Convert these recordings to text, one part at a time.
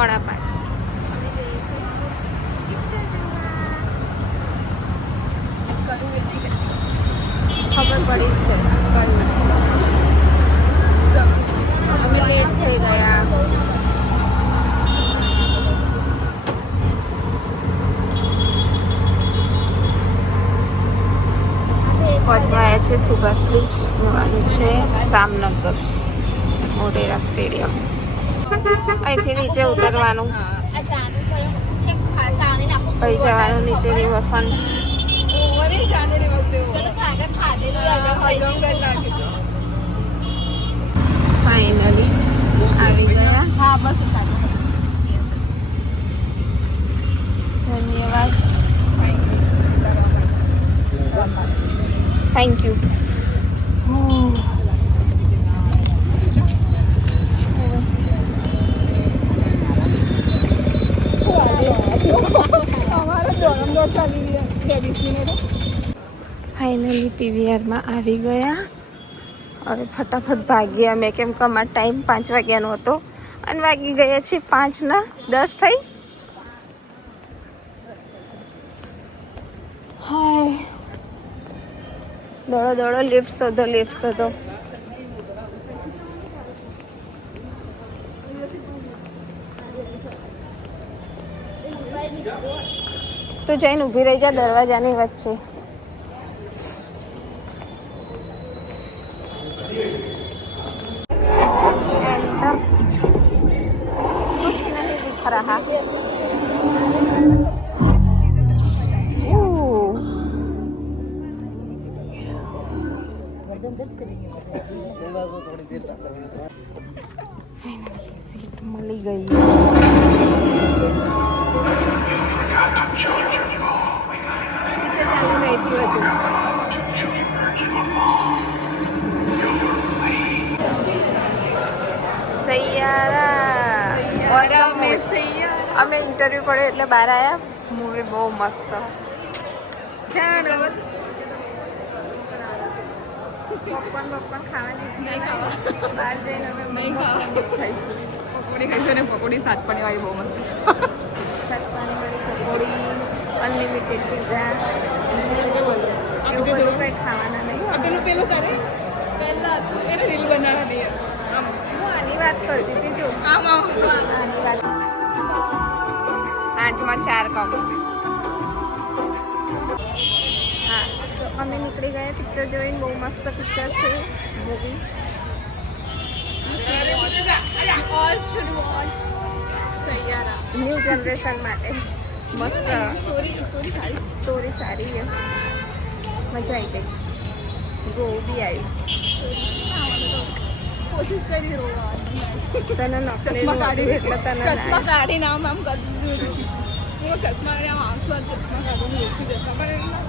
ગયા પાંચ. ખબર પડી છે કયું. અમે લેટ થઈ ગયા. પહોંચવાયા છે સુભાષ બીચ જવાનું છે, રામનગર મોટેરા સ્ટેડિયમ. અહીંથી નીચે ઉતરવાનું. પછી જવાનું નીચે રિવરફ્રન્ટ ઓવરે ચાંદડી વખતે હજમ કરી નાખી ફાઇનલી આવી ગયા હા બસ ધન્યવાદ થેન્ક યુ અમારે દોડમ દોડ ચાલી રહી બે વીસ મિનિટ ફાઇનલી પીવીઆરમાં આવી ગયા. હવે ફટાફટ ભાગ્યા. મેં કેમ કે અમારો ટાઈમ પાંચ વાગ્યાનો હતો. અને વાગી ગયા છે પાંચના દસ થઈ. હાય. દોડો દોડો, લિફ્ટ શોધો લિફ્ટ શોધો. તું જઈને ઊભી રહી જા, દરવાજાની વચ્ચે. सीट मिली गई पीछे चालू नहीं थी वजह સૈયારા Awesome મેં movie. તૈયાર અમે ઇન્ટરવ્યુ પડ્યો એટલે બહાર આવ્યા મૂવી બહુ મસ્ત ચાલો પોપકોર્ન પોપકોર્ન ખાવાની ખાવા. બહાર જઈને અમે નહીં. ખાઈશું. પકોડી ખાઈશું ને પકોડી સાત પાણી વાળી બહુ મસ્ત. સાત પાણી વાળી પકોડી અનલિમિટેડ પીઝા એવું બધું કંઈ ખાવાના નહીં. પેલું પેલું કરે? પહેલા હતું એને રીલ બનાવવાની આમ. હું આની વાત કરતી હતી જો. આમ આમ. આની વાત આઠમાં ચાર કમ. નીકળી ગયા પિક્ચર જોઈને બહુ મસ્ત પિક્ચર છે movie all should watch Saiyaara new generation માટે મસ્ત સ્ટોરી સ્ટોરી સારી સ્ટોરી સારી છે મજા આવી ગઈ ગો બી આવી કોશિશ કરી રોવાની તને નકલી ચશ્મા કાઢી એટલે તને ચશ્મા ના કાઢીને આમ આમ કરી દીધું હું ચશ્મા આમ આંખો ચશ્મા કાઢીને ઓછી ચશ્મા પણ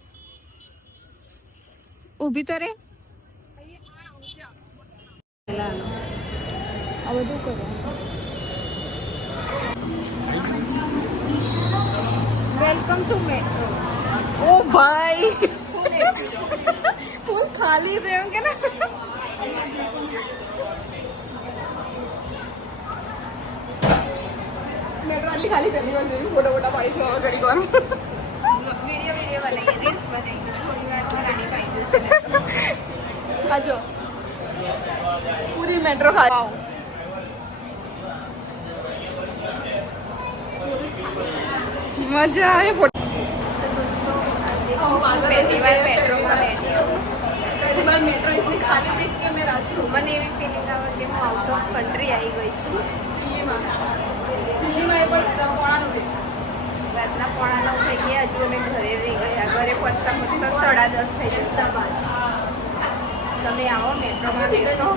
ઊભી તો રે આ બધું કરો વેલકમ ટુ મેટ્રો ઓ ભાઈ ફૂલ ખાલી છે એમ કે ને મેટ્રો આટલી ખાલી પહેલી વાર જોયું ફોટો ફોટા પાડી છે હવે ઘડીક વાર વિડીયો વિડીયો બનાવીએ રીલ્સ બનાવીએ થોડી વાર રાણી પાઈ જશે આ જો પૂરી મેટ્રો ખાવ મજા આવે ફોટો તો દોસ્તો ઓ, વાંધો પહેલી વાર મેટ્રોમાં બેઠી પહેલી વાર મેટ્રો એટલી ખાલી દેખ કે મેં રાજી હો મને એવી ફિલિંગ આવે કે હું આઉટ ઓફ કન્ટ્રી આવી ગઈ છું. દિલ્હીમાં દિલ્હીમાં એ પણ પોણાનું છે રાતના પોણા નવ થઈ ગયા હજુ અમે ઘરે રહી ગયા. ઘરે પહોંચતા પહોંચતા સાડા દસ થઈ જતા બાદ તમે આવો મેટ્રોમાં બેસો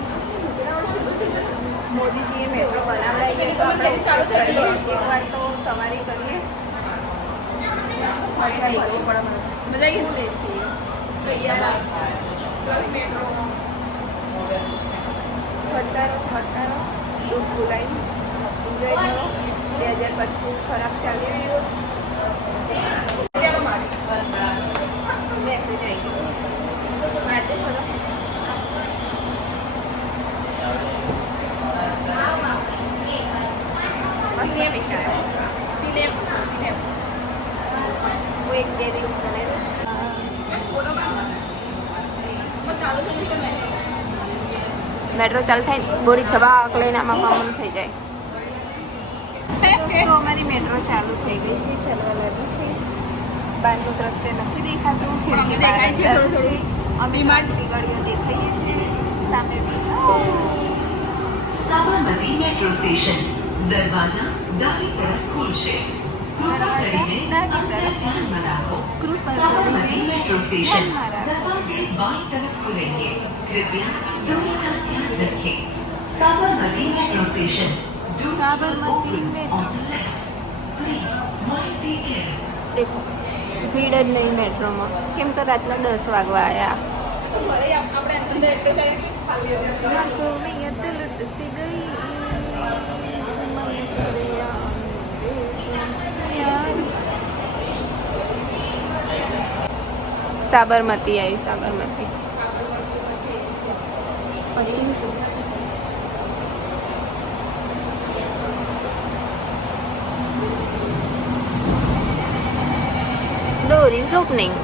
મોદીજીએ મેટ્રો બનાવડાવી પેલી તમે તેની ચાલુ થઈ ગઈ એકવાર તો સવારી કરીએ મજા આવી ગઈ પણ મજા આવી શું લેશી? સૈયારા પ્લસ મેટ્રો ફટારો ફટારો દૂધ બોલાવી એન્જોય કરો બે હજાર પચીસ ખરાબ ચાલી રહ્યું મેટ્રો ચાલુ થાય ને બોડી ધબાક લઈને આમાં પાવન થઈ જાય. દોસ્તો અમારી મેટ્રો ચાલુ થઈ ગઈ છે ચાલવા લાગી છે. બહારનું દ્રશ્ય નથી દેખાતું ખિડકી દેખાય છે અમે ગળીઓ દેખાઈએ છે સામે સાબરમતી મેટ્રો સ્ટેશન. દરવાજા ડાબી તરફ ખુલશે. કૃપા કરીને દરવાજા ડાબી તરફ ધ્યાનમાં રાખો કૃપા साबरमती કરીને मेट्रो स्टेशन ધ્યાનમાં રાખો. दरवाजे बाईं तरफ खुलेंगे कृपया दूरी का ध्यान रखें Sabarmati metro station Do Sabarmati open metro on steps. Please mind the gap. દેખો ભીડ જ નહીં મેટ્રોમાં કેમ કે રાતના દસ વાગવા આવ્યા તો ઘરે આપ- આપણે અંદર એટલે જાય કે ખાલી સાબરમતી આવી, સાબરમતી. પછી? door is opening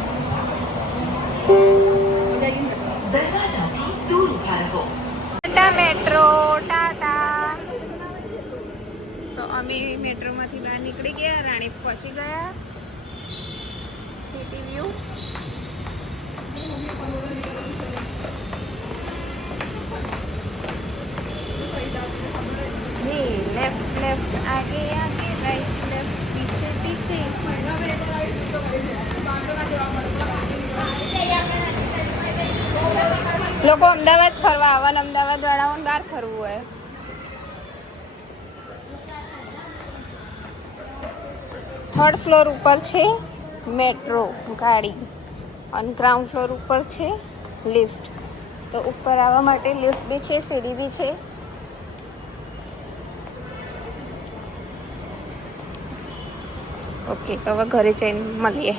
Tata metro, Tata. તો અમે મેટ્રોમાંથી બહાર નીકળી ગયા રાણી પહોંચી ગયા. સિટી વ્યૂ लेफ्ट लेफ्ट आगे आगे राइट लेफ्ट पीछे पीछे હવે એટલે લાઈટ તો કરી દે. બાંધોના જેવા મળે. લોકો અમદાવાદ ફરવા આવવાને અમદાવાદ વાળાઓને બહાર ફરવું હોય થર્ડ ફ્લોર ઉપર છે મેટ્રો ગાડી અને ગ્રાઉન્ડ ફ્લોર ઉપર છે લિફ્ટ તો ઉપર આવવા માટે લિફ્ટ બી છે, સીડી બી છે. ઓકે તો હવે ઘરે જઈને મળીએ.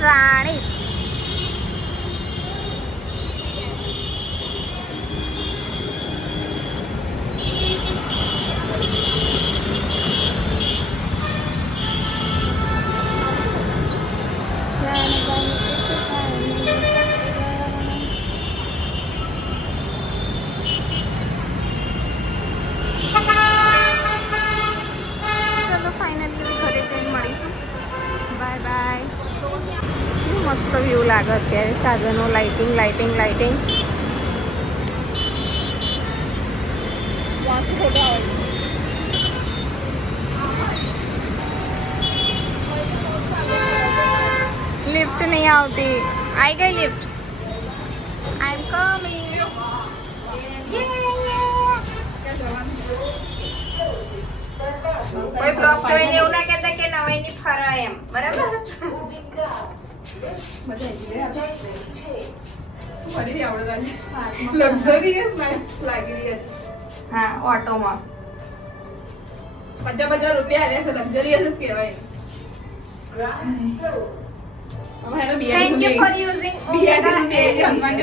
റാണി મસ્ત વ્યૂ લાગે અત્યારે સાધનો લાઇટિંગ લાઇટિંગ લાઇટિંગ ત્યાંથી ફોટો આવે લિફ્ટ નહીં આવતી આઈ ગઈ લિફ્ટ આઈ એમ કમિંગ કોઈ બ્લોગ જોઈને એવું ના કહેતા કે નવાઈની ફરા એમ બરાબર હા ઓટોમાં પચાસ પચાસ રૂપિયા આલ્યા છે લક્ઝરિયસ જ કહેવાય હવે એનો થેન્ક યુ ફોર યુઝિંગ બિયારી હનુમાન